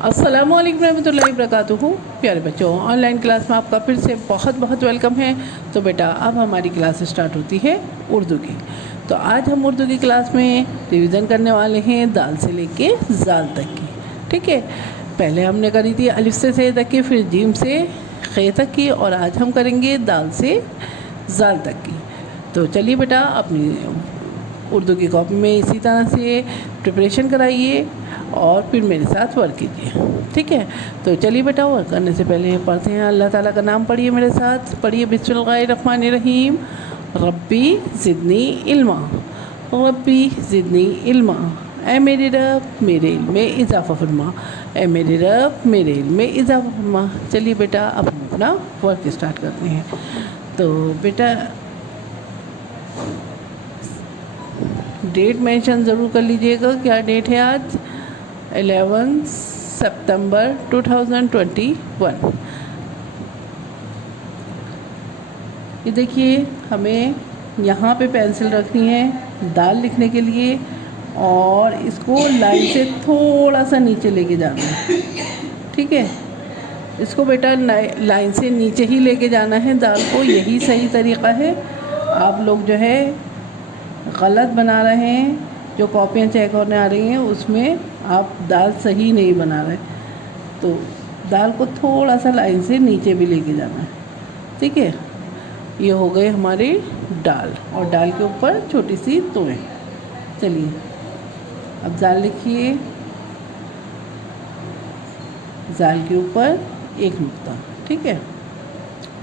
अस्सलामु अलैकुम रहमतुल्लाहि वबरकातुहू। प्यारे बच्चों, ऑनलाइन क्लास में आपका फिर से बहुत बहुत वेलकम है। तो बेटा अब हमारी क्लास स्टार्ट होती है उर्दू की। तो आज हम उर्दू की क्लास में रिवीजन करने वाले हैं दाल से लेके जाल तक की। ठीक है, पहले हमने करी थी अलिफ से तक की, फिर जीम से खे तक की, और आज हम करेंगे दाल से जाल तक की। तो चलिए बेटा अपनी उर्दू की कॉपी में इसी तरह से प्रिपरेशन कराइए और फिर मेरे साथ वर्क कीजिए। ठीक है, तो चलिए बेटा वर्क करने से पहले पढ़ते हैं। अल्लाह ताला का नाम पढ़िए मेरे साथ, पढ़िए बिस्मिल्लाहिर्रहमानिर्रहीम। रब्बी ज़िदनी इल्मा, रब्बी ज़िदनी इल्मा। ऐ मेरे रब मेरे इल्म में इजाफ़ा फरमा, ऐ मेरे रब मेरे इल्म में इजाफ़ा फरमा। चलिए बेटा अब हम अपना वर्क स्टार्ट करते हैं। तो बेटा डेट मेंशन ज़रूर कर लीजिएगा, क्या डेट है आज? 11 सितंबर 2021। ये देखिए, हमें यहाँ पे पेंसिल रखनी है दाल लिखने के लिए, और इसको लाइन से थोड़ा सा नीचे लेके जाना है। ठीक है, इसको बेटा लाइन से नीचे ही लेके जाना है दाल को, यही सही तरीक़ा है। आप लोग जो है गलत बना रहे हैं, जो कॉपियाँ चेक होने आ रही हैं उसमें आप दाल सही नहीं बना रहे। तो दाल को थोड़ा सा लाइन से नीचे भी लेके जाना है। ठीक है, ये हो गए हमारी दाल, और दाल के ऊपर छोटी सी तोड़ें। चलिए अब दाल लिखिए, दाल के ऊपर एक नुक्ता। ठीक है,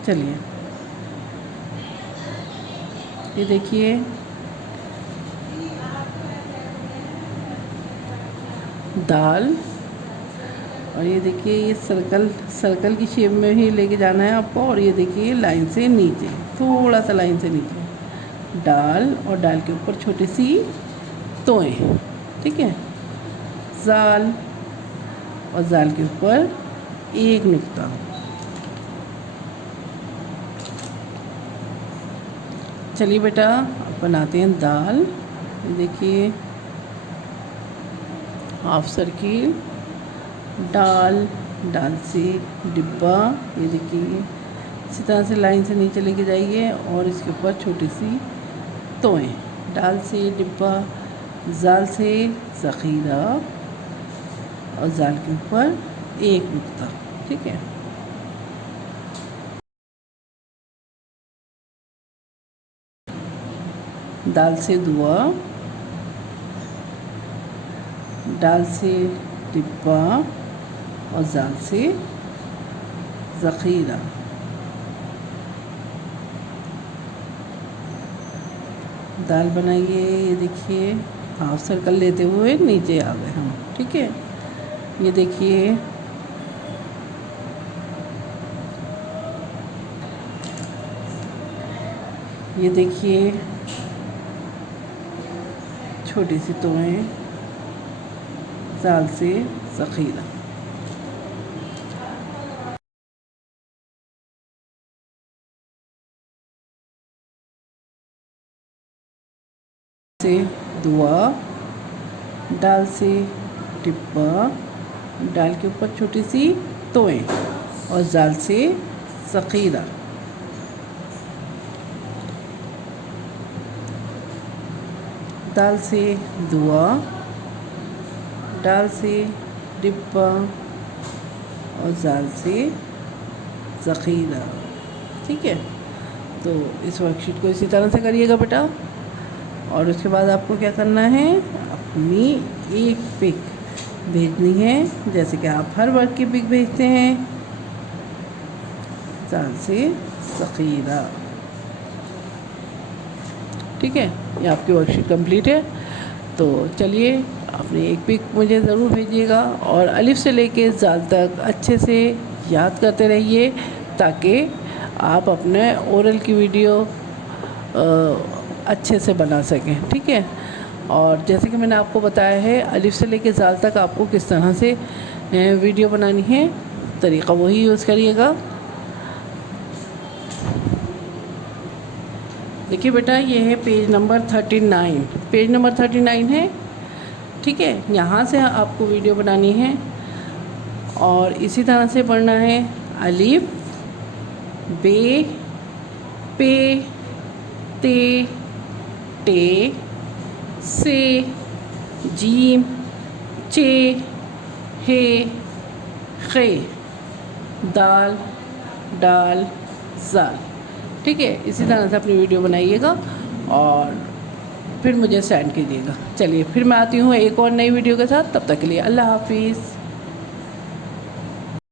चलिए ये देखिए दाल, और ये देखिए ये सर्कल की शेप में ही लेके जाना है आपको। और ये देखिए लाइन से नीचे, थोड़ा सा लाइन से नीचे दाल, और दाल के ऊपर छोटी सी तोएं। ठीक है, जाल, और जाल के ऊपर एक नुक्ता। चलिए बेटा अब बनाते हैं दाल। ये देखिए हाफ सर्किल, डाल, डाल से डिब्बा। ये देखिए इसी तरह से लाइन से नीचे लेके जाइए, और इसके ऊपर छोटी सी तोएं। डाल से डिब्बा, जाल से ज़ख़ीरा, और जाल के ऊपर एक नुक्ता। ठीक है, दाल से दुआ, डाल से डिब्बा, और जाल से ज़ख़ीरा। दाल बनाइए। ये देखिए हाफ सर्कल लेते हुए नीचे आ गए हम। ठीक है, ये देखिए ये देखिए छोटी सी तोएं, जाल से ज़ख़ीरा। से दुआ, डाल से डिब्बा, डाल के ऊपर छोटी सी तोएं, और जाल से ज़ख़ीरा। दाल से दुआ, डाल से डिब्बा, और जाल से ज़ख़ीरा। ठीक है, तो इस वर्कशीट को इसी तरह से करिएगा बेटा। और उसके बाद आपको क्या करना है, अपनी एक पिक भेजनी है, जैसे कि आप हर वर्क की पिक भेजते हैं। जाल से ज़ख़ीरा। ठीक है, ये आपकी वर्कशीट कंप्लीट है। तो चलिए अपनी एक पिक मुझे ज़रूर भेजिएगा, और अलिफ से लेके जाल तक अच्छे से याद करते रहिए, ताकि आप अपने ओरल की वीडियो अच्छे से बना सकें। ठीक है, और जैसे कि मैंने आपको बताया है अलिफ से लेके जाल तक आपको किस तरह से वीडियो बनानी है, तरीक़ा वही यूज़ करिएगा। देखिए बेटा ये है पेज नंबर 39, पेज नंबर 39 है। ठीक है, यहाँ से आपको वीडियो बनानी है। और इसी तरह से पढ़ना है अलिफ, बे, पे, ते, टे, से, जीम, चे, हे, खे, दाल, डाल, जाल। ठीक है, इसी तरह से अपनी वीडियो बनाइएगा और फिर मुझे सेंड कीजिएगा। चलिए फिर मैं आती हूँ एक और नई वीडियो के साथ, तब तक के लिए अल्लाह हाफिज़।